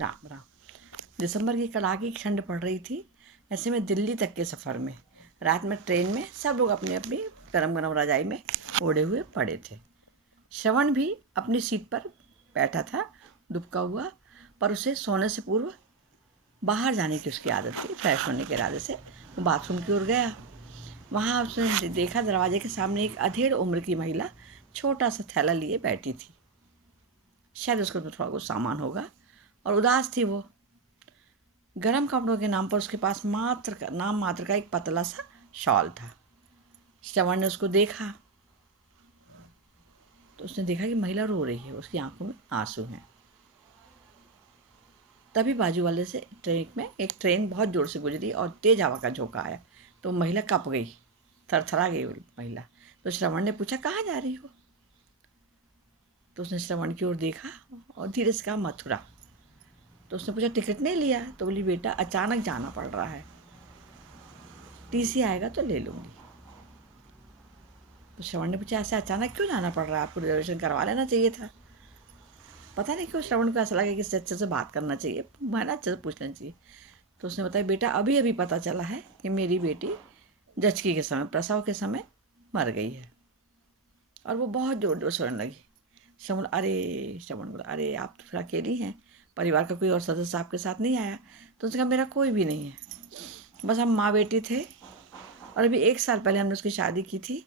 राम राम। दिसंबर की कड़ाके की ठंड पड़ रही थी। ऐसे में दिल्ली तक के सफ़र में रात में ट्रेन में सब लोग अपनी अपनी गरम गरम रजाई में ओढ़े हुए पड़े थे। श्रवण भी अपनी सीट पर बैठा था, दुबका हुआ, पर उसे सोने से पूर्व बाहर जाने की उसकी आदत थी। फ्रेश होने के इरादे से वो बाथरूम की ओर गया। वहाँ उसने देखा दरवाजे के सामने एक अधेड़ उम्र की महिला छोटा सा थैला लिए बैठी थी। शायद उसको तो थोड़ा कुछ सामान होगा और उदास थी वो। गर्म कपड़ों के नाम पर उसके पास नाम मात्र का एक पतला सा शॉल था। श्रवण ने उसको देखा तो उसने देखा कि महिला रो रही है, उसकी आंखों में आंसू हैं। तभी बाजू वाले से एक ट्रेन बहुत जोर से गुजरी और तेज हवा का झोंका आया तो महिला कँप गई, थरथरा गई वो महिला। तो श्रवण ने पूछा, कहाँ जा रही हो? तो उसने श्रवण की ओर देखा और धीरे से कहा, मथुरा। तो उसने पूछा, टिकट नहीं लिया? तो बोली, बेटा अचानक जाना पड़ रहा है, टीसी आएगा तो ले लूँगी। तो श्रवण ने पूछा, ऐसे अचानक क्यों जाना पड़ रहा है? आपको रिजर्वेशन करवा लेना चाहिए था। पता नहीं क्यों श्रवण को ऐसा लगा कि इससे अच्छे से बात करना चाहिए, मैंने अच्छे से पूछ लेना चाहिए। तो उसने बताया, बेटा अभी अभी पता चला है कि मेरी बेटी जचकी के समय, प्रसव के समय मर गई है। और वो बहुत जोर जोर से रोने लगी। श्रवण बोला, अरे आप तो फिर अकेली हैं, परिवार का कोई और सदस्य आपके साथ नहीं आया? तो उसने कहा, मेरा कोई भी नहीं है, बस हम माँ बेटी थे और अभी 1 साल पहले हमने उसकी शादी की थी।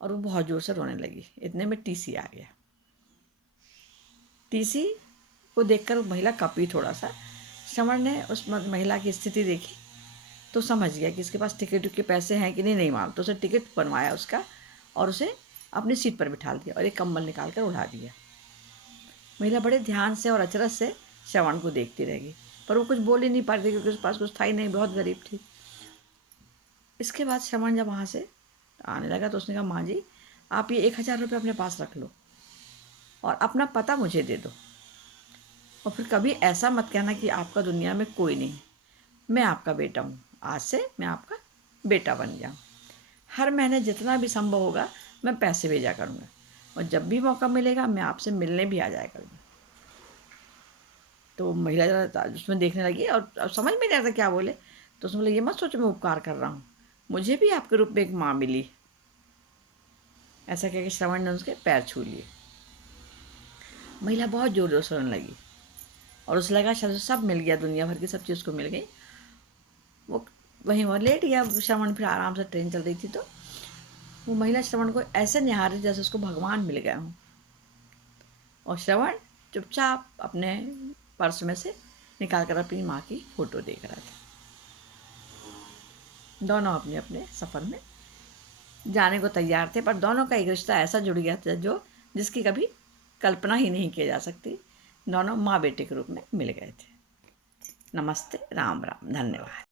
और वो बहुत ज़ोर से रोने लगी। इतने में टीसी आ गया। टीसी को देखकर महिला कँपी थोड़ा सा। श्रवण ने उस महिला की स्थिति देखी तो समझ गया कि इसके पास टिकट के पैसे हैं कि नहीं, नहीं मालूम। तो उसे टिकट बनवाया उसका और उसे अपनी सीट पर बिठा दिया और एक कंबल निकाल कर उड़ा दिया। महिला बड़े ध्यान से और अचरज से श्रवण को देखती रह गई, पर वो कुछ बोल ही नहीं पा रही थी क्योंकि उसके पास कुछ था ही नहीं, बहुत गरीब थी। इसके बाद श्रवण जब वहाँ से आने लगा तो उसने कहा, माँ जी आप ये 1000 रुपये अपने पास रख लो और अपना पता मुझे दे दो, और फिर कभी ऐसा मत कहना कि आपका दुनिया में कोई नहीं। मैं आपका बेटा हूँ, आज से मैं आपका बेटा बन गया हूँ। हर महीने जितना भी संभव होगा मैं पैसे भेजा करूँगा और जब भी मौका मिलेगा मैं आपसे मिलने भी आ जाया करूँगा। तो महिला ज़रा उसमें देखने लगी और अब समझ में नहीं आता क्या बोले। तो उसने बोला, ये मत सोचो मैं उपकार कर रहा हूँ, मुझे भी आपके रूप में एक माँ मिली। ऐसा कह के श्रवण ने उसके पैर छू लिए। महिला बहुत जोर जोर से रोने लगी और उसे लगा शायद सब मिल गया, दुनिया भर की सब चीज़ को मिल गई। वो वहीं वो लेट गया। श्रवण फिर आराम से, ट्रेन चल रही थी तो वो महिला श्रवण को ऐसे निहार रही जैसे उसको भगवान मिल गया हूँ। और श्रवण चुपचाप अपने पर्स में से निकाल कर अपनी माँ की फ़ोटो देख रहा था। दोनों अपने अपने सफ़र में जाने को तैयार थे, पर दोनों का एक रिश्ता ऐसा जुड़ गया था जिसकी कभी कल्पना ही नहीं की जा सकती। दोनों माँ बेटे के रूप में मिल गए थे। नमस्ते, राम राम, धन्यवाद।